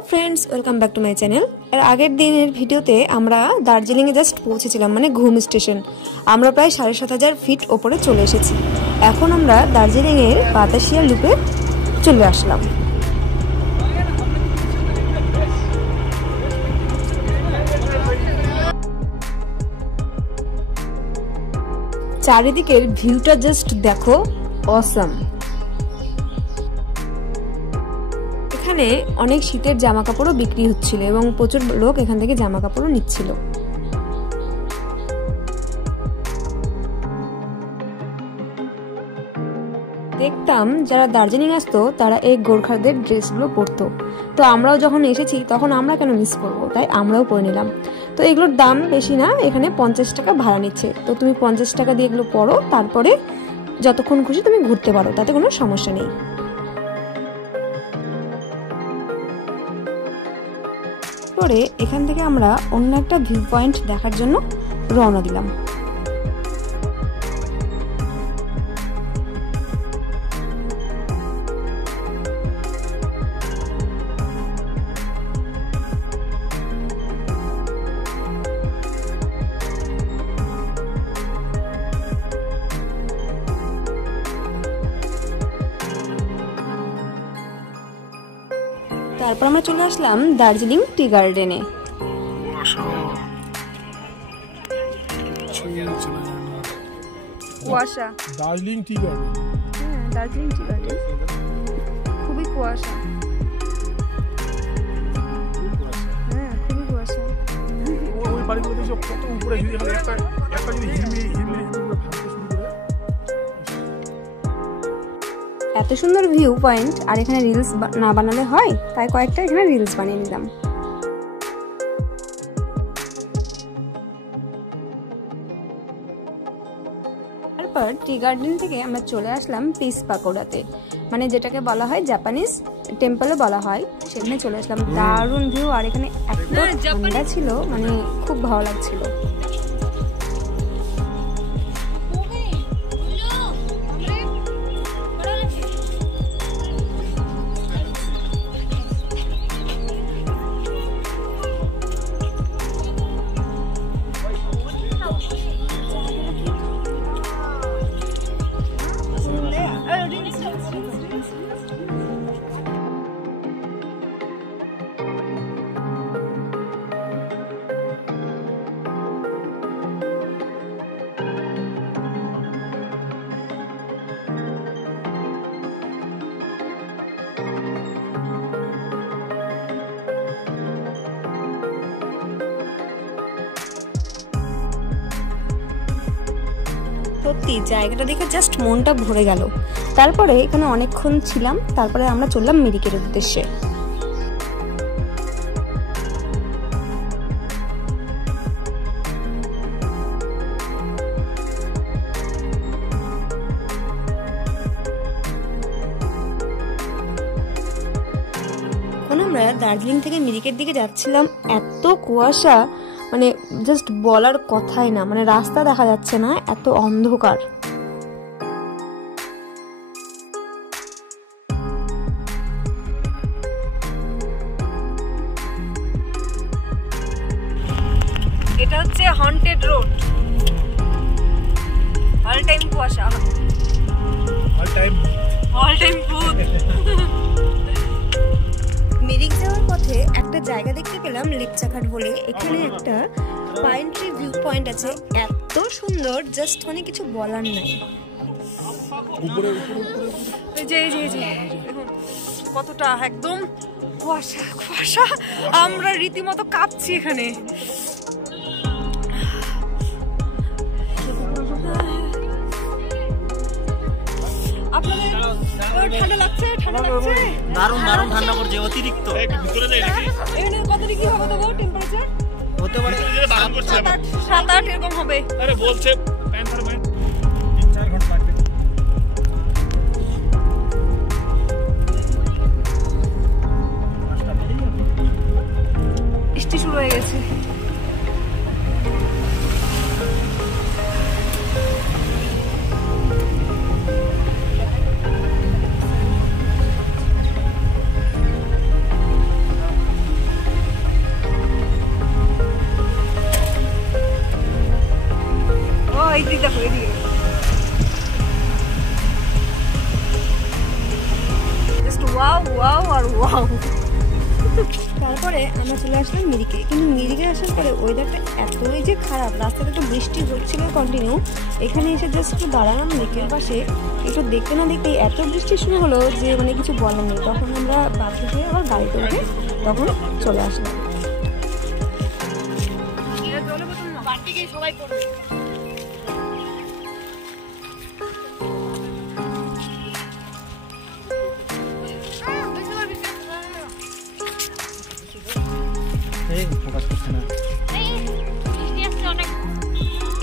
Hello friends welcome back to my channel. आगेर दिन भिडियोते आमरा दार्जिलिंगे जस्ट पौঁছেছিলাম মানে ঘুম স্টেशन। আমরা প্রায় ৭,৭০০ ফিট উপরে চলে এসেছি। এখন আমরা দার্জিলিংয়ের বাতাসিয়া লুপে চলে আসলাম। চারিদিকের ভিউটা জাস্ট দেখো, অসাম। এখানে অনেক শীতের জামা কাপড়ও বিক্রি হচ্ছিল এবং প্রচুর লোক এখান থেকে জামা কাপড়ও নিচ্ছিল। দেখতাম যারা দার্জিলিং আসতো তারা এই গোর্খাদের ড্রেসগুলো পরতো, তো আমরাও যখন এসেছি তখন আমরা কেন মিস করবো, তাই আমরাও পরে নিলাম। তো এগুলোর দাম বেশি না, এখানে 50 টাকা ভাড়া নিচ্ছে। তো তুমি 50 টাকা দিয়ে এগুলো পরো, তারপরে যতক্ষণ খুশি তুমি ঘুরতে পারো, তাতে কোনো সমস্যা নেই। পরে এখান থেকে আমরা অন্য একটা ভিউ পয়েন্ট দেখার জন্য রওনা দিলাম। তারপর আমরা চলে আসলাম দার্জিলিং টি গার্ডেনে। কুয়াশা, দার্জিলিং টি গার্ডেন। হ্যাঁ, দার্জিলিং টি গার্ডেন, খুবই কুয়াশা। হ্যাঁ, খুবই কুয়াশা। ওই বাড়িগুলোতে সব কত উপরে, যদি একটা যদি হিলমিল ভাবতে শুরু করে। এত সুন্দর ভিউ পয়েন্ট, আর এখানে রিলস না বানালে হয়, তাই কয়েকটা এখানে রিলস বানিয়ে নিলাম। তারপর টি গার্ডেন থেকে আমরা চলে আসলাম পিস পাকোড়াতে, মানে যেটাকে বলা হয় জাপানিজ টেম্পলও বলা হয়, সেখানে চলে আসলাম। দারুণ ভিউ, আর এখানে এত ঠান্ডা ছিল, মানে খুব ভালো লাগছিল। সত্যি জায়গাটা দেখে জাস্ট মনটা ভরে গেল। তারপরে এখানে অনেকক্ষণ ছিলাম, তারপরে আমরা চললাম মিরিকের উদ্দেশ্যে। আমরা দার্জিলিং থেকে মিরিকের দিকে যাচ্ছিলাম, এত কুয়াশা, মানে জাস্ট বলার কথাই না, মানে রাস্তা দেখা যাচ্ছে না, এত অন্ধকার। এটা হচ্ছে হন্টেড রোড, অল টাইম কুয়াশা, অল টাইম ভূত। মিরিক যাওয়ার পথে একটা জায়গা দেখতে পেলাম লিপচাঘাট বলে, এখানে একটা পাইন ট্রি ভিউ পয়েন্ট আছে, এত সুন্দর, জাস্ট মানে কিছু বলার নাই। দেখুন কতটা একদম কুয়াশা কুয়াশা, আমরা রীতিমতো কাঁপছি এখানে। ঠান্ডা লাগছে, ঠান্ডা লাগছে, দারুণ দারুণ ঠান্ডা করছে, অতিরিক্ত। এখানে কত ডিগ্রি হবে তবু টেম্পারেচার? হতে পারে 7-8 এরকম হবে। আরে বলছে 3-4 ঘন্টা লাগবে। বৃষ্টি শুরু হয়ে গেছে। তারপরে আমরা চলে আসলাম মিরিকে, কিন্তু মিরিকে আসার পরে ওয়েদারটা এতই যে খারাপ, রাস্তাতে একটু বৃষ্টি হচ্ছিল কন্টিনিউ। এখানে এসে জাস্ট একটু দাঁড়ালাম লেকের পাশে, একটু দেখতে না দেখতেই এত বৃষ্টি শুরু হলো যে মানে কিছু বলার নেই। তখন আমরা বাসে গিয়ে আবার গাড়িতে উঠে তখন চলে আসলাম।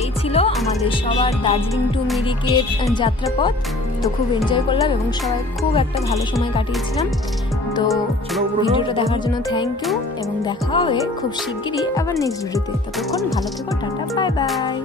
এই ছিল আমাদের সবার দার্জিলিং টু মিরিকের যাত্রাপথ। তো খুব এনজয় করলাম এবং সবাই খুব একটা ভালো সময় কাটিয়েছিলাম। তো ভিডিওটা দেখার জন্য থ্যাংক ইউ, এবং দেখা হবে খুব শিগগিরই আবার নেক্সট ভিডিওতে। ততক্ষণ ভালো থেকো, টাটা, বাই বাই।